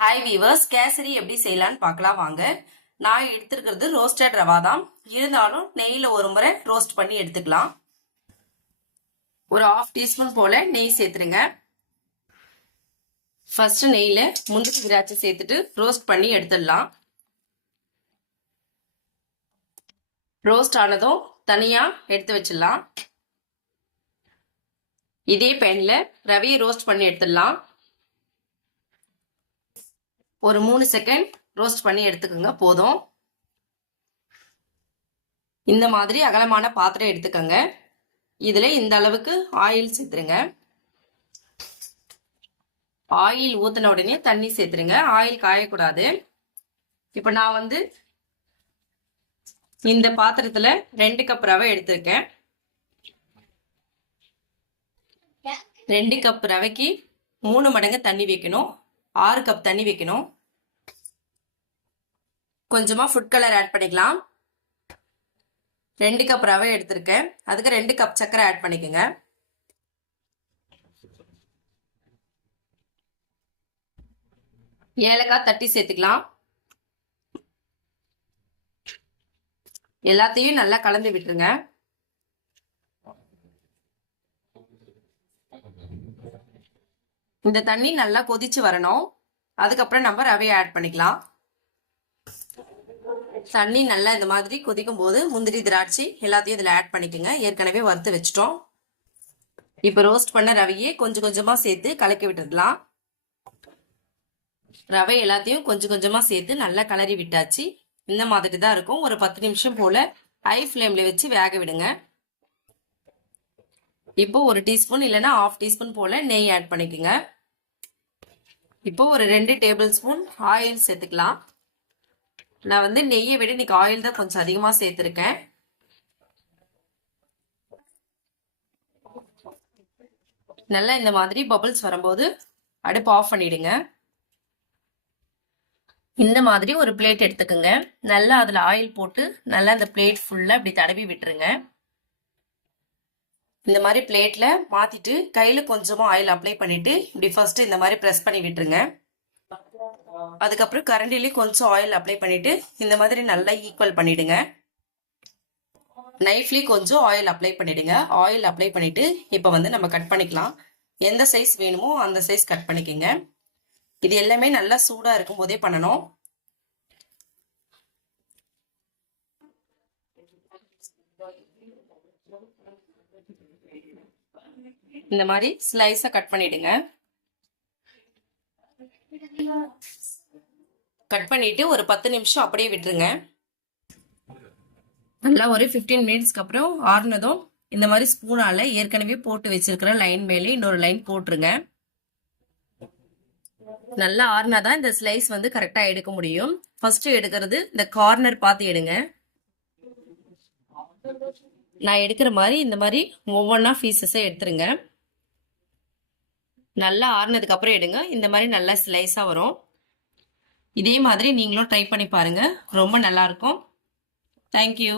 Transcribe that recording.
Hi viewers, kesari எப்படி செய்யலான்னு பார்க்கலாம் வாங்க. நான் எடுத்துருக்கிறது ரோஸ்டட் ரவா தான். இருந்தாலும் நெய்யில் ஒரு முறை ரோஸ்ட் பண்ணி எடுத்துக்கலாம். ஒரு 1/2 டீஸ்பூன் போல நெய் சேர்த்துருங்க. ஃபர்ஸ்ட் நெய்யில் முந்திரி திராட்சை சேர்த்துட்டு ரோஸ்ட் பண்ணி எடுத்துடலாம். ரோஸ்ட் ஆனதும் தனியாக எடுத்து வச்சிடலாம். இதே பேனில் ரவையை ரோஸ்ட் பண்ணி எடுத்துடலாம். ஒரு 3 செகண்ட் ரோஸ்ட் பண்ணி எடுத்துக்கோங்க போதும். இந்த மாதிரி அகலமான பாத்திரம் எடுத்துக்கோங்க. இதுல இந்த அளவுக்கு ஆயில் சேர்த்துருங்க. ஆயில் ஊத்தின உடனே தண்ணி சேர்த்துருங்க. ஆயில் காயக்கூடாது. இப்ப நான் இந்த பாத்திரத்துல 2 கப் ரவை எடுத்திருக்கேன். 2 கப் ரவைக்கு 3 மடங்கு தண்ணி வைக்கணும். 6 கப் தண்ணி வைக்கணும். கொஞ்சமா ஃபுட் கலர் ஆட் பண்ணிக்கலாம். 2 கப் ரவை எடுத்திருக்கேன். அதுக்கு 2 கப் சர்க்கரை ஆட் பண்ணிக்கோங்க. ஏலக்காய் தட்டி சேர்த்துக்கலாம். எல்லாத்தையும் நல்லா கலந்து விட்டுருங்க. இந்த தண்ணி நல்லா கொதிச்சு வரணும். அதுக்கப்புறம் நம்ம ரவையை ஆட் பண்ணிக்கலாம். தண்ணி நல்லா இந்த மாதிரி கொதிக்கும் போது முந்திரி திராட்சை எல்லாத்தையும் இதில் ஆட் பண்ணிக்கோங்க. ஏற்கனவே வறுத்து வச்சிட்டோம். இப்போ ரோஸ்ட் பண்ண ரவையே கொஞ்சம் கொஞ்சமா சேர்த்து கலக்கி விட்டுடலாம். ரவை எல்லாத்தையும் கொஞ்சம் கொஞ்சமா சேர்த்து நல்லா கலரி விட்டாச்சு. இந்த மாதிரி தான் இருக்கும். ஒரு 10 நிமிஷம் போல ஹை ஃப்ளேம்ல வச்சு வேக விடுங்க. இப்போ 1 டீஸ்பூன் இல்லைன்னா 1/2 டீஸ்பூன் போல நெய் ஆட் பண்ணிக்கோங்க. இப்போ ஒரு 2 டேபிள் ஸ்பூன் ஆயில் சேர்த்துக்கலாம். நான் நெய்யை விட இன்னைக்கு ஆயில் தான் கொஞ்சம் அதிகமா சேர்த்திருக்கேன். நல்லா இந்த மாதிரி பபிள்ஸ் வரும்போது அடுப்பு ஆஃப் பண்ணிடுங்க. இந்த மாதிரி ஒரு பிளேட் எடுத்துக்கோங்க. நல்லா அதுல ஆயில் போட்டு நல்லா இந்த பிளேட் ஃபுல்லா இப்படி தடவி விட்டுருங்க. இந்த மாதிரி பிளேட்ல மாத்திட்டு கையில கொஞ்சமா ஆயில் அப்ளை பண்ணிட்டு இப்படி ஃபர்ஸ்ட் இந்த மாதிரி பிரஸ் பண்ணி விட்டுருங்க. அதுக்கப்புறம் கரண்டிலையும் கொஞ்சம் ஆயில் அப்ளை பண்ணிட்டு இந்த மாதிரி நல்லா ஈக்குவல் பண்ணிடுங்க. நைஃப்லயும் கொஞ்சம் ஆயில் அப்ளை பண்ணிடுங்க. ஆயில் அப்ளை பண்ணிட்டு இப்ப நம்ம கட் பண்ணிக்கலாம். எந்த சைஸ் வேணுமோ அந்த சைஸ் கட் பண்ணிக்கோங்க. இது எல்லாமே நல்லா சூடா இருக்கும் போதே பண்ணணும். இந்த மாதிரி ஸ்லைஸா கட் பண்ணிடுங்க. கட் பண்ணிட்டு ஒரு 10 நிமிஷம் அப்படியே விட்டுருங்க. நல்லா ஒரு 15 மினிட்ஸ்க்கு அப்புறம் ஆறுனதும் இந்த மாதிரி ஸ்பூனால ஏற்கனவே போட்டு வச்சிருக்கிற லைன் மேலே இன்னொரு லைன் போட்டுருங்க. நல்லா ஆறுனாதான் இந்த ஸ்லைஸ் கரெக்டா எடுக்க முடியும். ஃபர்ஸ்ட் எடுக்கிறது இந்த கார்னர் பார்த்து எடுங்க. நான் எடுக்கிற மாதிரி இந்த மாதிரி ஒவ்வொன்றா பீசஸை எடுத்துருங்க. நல்லா ஆறுனதுக்கு அப்புறம் எடுங்க. இந்த மாதிரி நல்லா ஸ்லைஸா வரும். இதே மாதிரி நீங்களும் ட்ரை பண்ணி பாருங்க. ரொம்ப நல்லா இருக்கும். தேங்க்யூ.